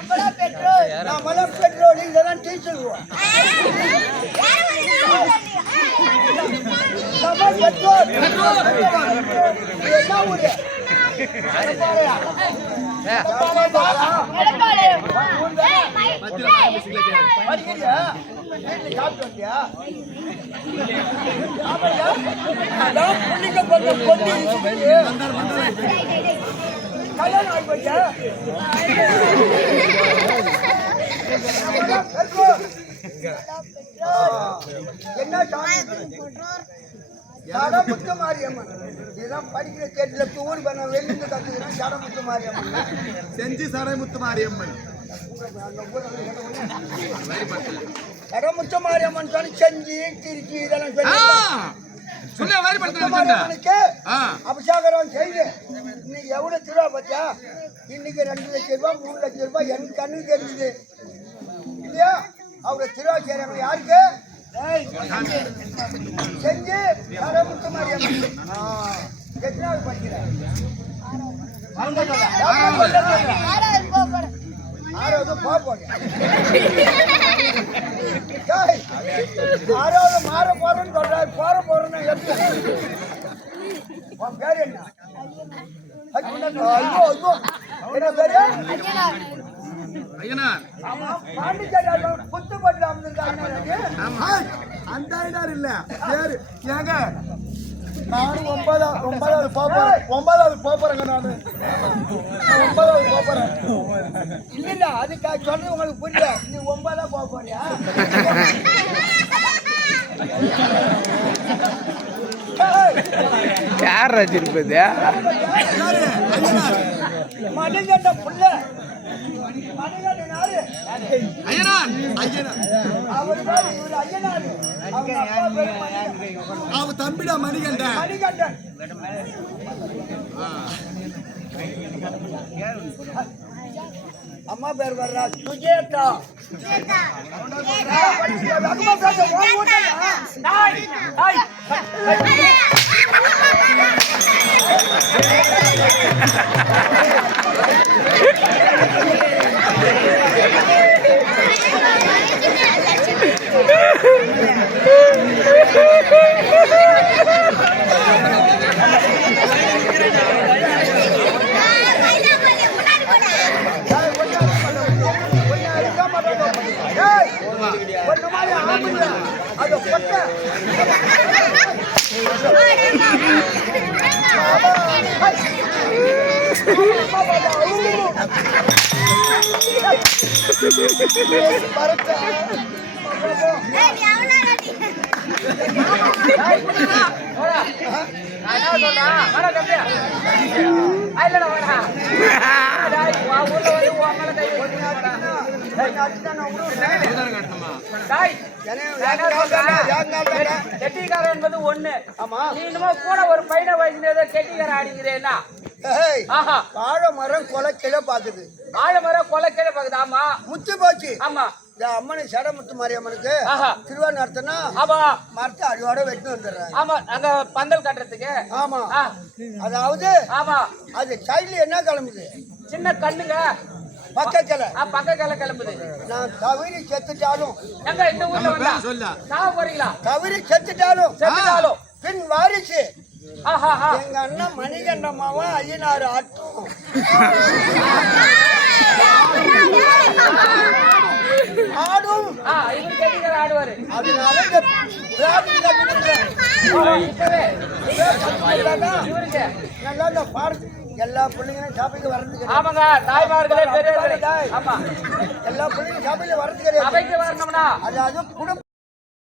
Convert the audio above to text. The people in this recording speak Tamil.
நம்மளாம் பெட்ரோல் இதெல்லாம் டீச்சர் பெட்ரோல் என்ன ஊரு கல்யாணம் ஆகி போச்சா என்ன சடமுத்து மாரியம்மன் இதுதான் படிக்கிற கேட்டுல ஊர் பண்ண வெளியிருந்து கத்துக்கிறேன் சடமுத்து மாரியம்மன் செஞ்சு சடைமுத்து மாரியம்மன் சடமுத்து மாரியம்மன் சொல்லி செஞ்சு திருச்சி இதெல்லாம் அபிஷேகம் செய்து இன்னைக்கு எவ்வளவு திருவா பார்த்தியா இன்னைக்கு 2 லட்சம் ரூபாய் 3 லட்சம் ரூபாய் எனக்கு கண்ணு தெரிஞ்சுது இல்லையா அவங்க திருவா செய்யறாங்க யாருக்கு செஞ்சு சடமுத்து மாரியம்மன் எத்தனாவது படிக்கிறேன் 6வது போறேன் 6வது மாற போறேன்னு சொல்றாரு போறேன்னு எப்படி உன் பேர் என்ன என்ன பேரு பாண்டிச்சேரி புத்துப்பட்டு அமர்ந்திருக்காங்க அந்த ஐடார் இல்ல பேரு ஏங்க நானும் 9வது போறேங்க நானு 9வது போறேன் இல்ல அதுக்காக சொல்றது உங்களுக்கு புரியல நீ 9ஆ போறியா யார் ரச்சிருப்பது மணிகண்ட புள்ள மணிகண்டன் அவ தம்பிடா மணிகண்டன் அம்மா பேர் வர்றா சுஜேதா அது கெட்டிக்காரன் என்பது ஒண்ணு. நீ இன்னும் கூட ஒரு பையனை வயசுல கெட்டிக்காரன் ஆடிக்கிறேன்னா வாழை மரம் கொலை கீழே பாக்குது. வாழை மரம் கொலை கீழே பாக்குது. ஆமா முத்து போச்சு. ஆமா அம்மனு சடமுத்து மாரியம்மனுக்கு திருவா நடத்தினா மரத்தை அடியோட வெட்டி வந்துடுறாங்க. ஆமா அங்க பந்தல் கட்டுறதுக்கு. ஆமா அதாவது ஆமா அது சைடுல என்ன கிளம்புது சின்ன கண்ணுங்க பக்கத்துல கிளம்புது. நான் தவறி செத்துட்டாலும் எங்க இந்த ஊர்ல வந்தா சாவ போறீங்களா? தவறி செத்துட்டாலும் பின் வாரிசு எங்க அண்ணன் மணிகண்டமாவா ஐயனாறு ஆட்டும் ஆடும். இவர் கெட்டிக்கார ஆடுவாரு. அதனால நல்லா இந்த பாடத்து எல்லா பிள்ளைங்களும் சபைக்கு வரது. ஆமாங்க தாய்மார்களே பெரியவர்களே. ஆமா எல்லா பிள்ளைங்களும் சபையில வரது கிடையாது. சபைக்கு வரணும்னா அதாவது குடும்ப